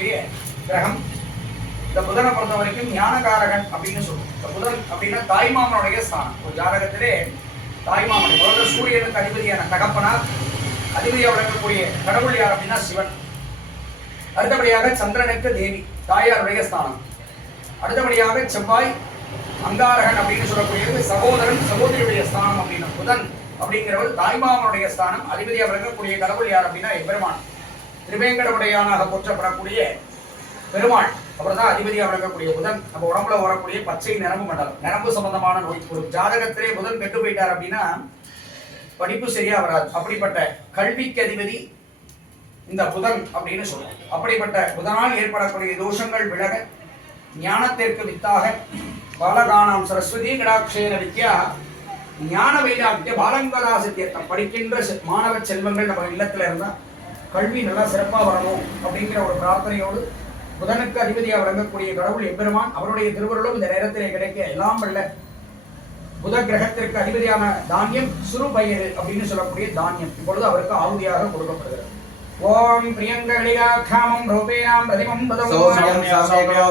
சொல்லக்கூடிய கிரகம் இந்த புதனை பொறுத்த வரைக்கும் ஞானகாரகன் அப்படின்னு சொல்லுவோம் இந்த புதன் அப்படின்னா தாய்மாமனுடைய ஸ்தானம். ஒரு ஜாதகத்திலே தாய்மாமன் முதல்ல சூரியனுக்கு அதிபதியான தகப்பனார் அதிபதியாக விளங்கக்கூடிய கடவுள் யார் அப்படின்னா சிவன். அடுத்தபடியாக சந்திரனுக்கு தேவி தாயாருடைய ஸ்தானம். அடுத்தபடியாக செவ்வாய் அங்காரகன் அப்படின்னு சொல்லக்கூடியது சகோதரன் சகோதரியுடைய ஸ்தானம் அப்படின்னு புதன் அப்படிங்கிறவர் தாய்மாமனுடைய ஸ்தானம். அதிபதியாக விளக்கக்கூடிய கடவுள் யார் அப்படின்னா எம்பெருமான். திரிவேங்கடமுடையானாக போற்றப்படக்கூடிய பெருமாள் அப்புறம் தான் அதிபதியாக விளங்கக்கூடிய புதன். நம்ம உடம்புல வரக்கூடிய பச்சை நரம்பு மண்டலம் நரம்பு சம்பந்தமான நோய் ஒரு ஜாதகத்திலே புதன் கெட்டு போயிட்டார் அப்படின்னா படிப்பு சரியா வராது. அப்படிப்பட்ட கல்விக்கு அதிபதி இந்த புதன் அப்படின்னு சொல்லுவோம் அப்படிப்பட்ட புதனால் ஏற்படக்கூடிய தோஷங்கள் விலக ஞானத்திற்கு வித்தாக பாலகானாம் சரஸ்வதி கடாட்சேன வித்யா ஞான வைராக்கிய பாலங்கராசி தீர்த்தம் படிக்கின்ற மாணவ செல்வங்கள் நம்ம இல்லத்துல இருந்தால் கல்வி நல்லா சிறப்பா வரணும் அப்படிங்கிற ஒரு பிரார்த்தனையோடு புதனுக்கு அதிபதியாக விளங்கக்கூடிய கடவுள் எம்பெருமான் அவருடைய திருவருளும் இந்த நேரத்திலே கிடைக்க எல்லாம் வல்ல புத கிரகத்திற்கு அதிபதியான தானியம் சுரு பயிறு அப்படின்னு சொல்லக்கூடிய தானியம் இப்பொழுது அவருக்கு ஆவுதியாக கொடுக்கப்படுகிறது ஓம் பிரியங்கலிகாக்காமம் ரூபேணாம் பிரதிமம் பதம் சௌமியம் சாமேபியோ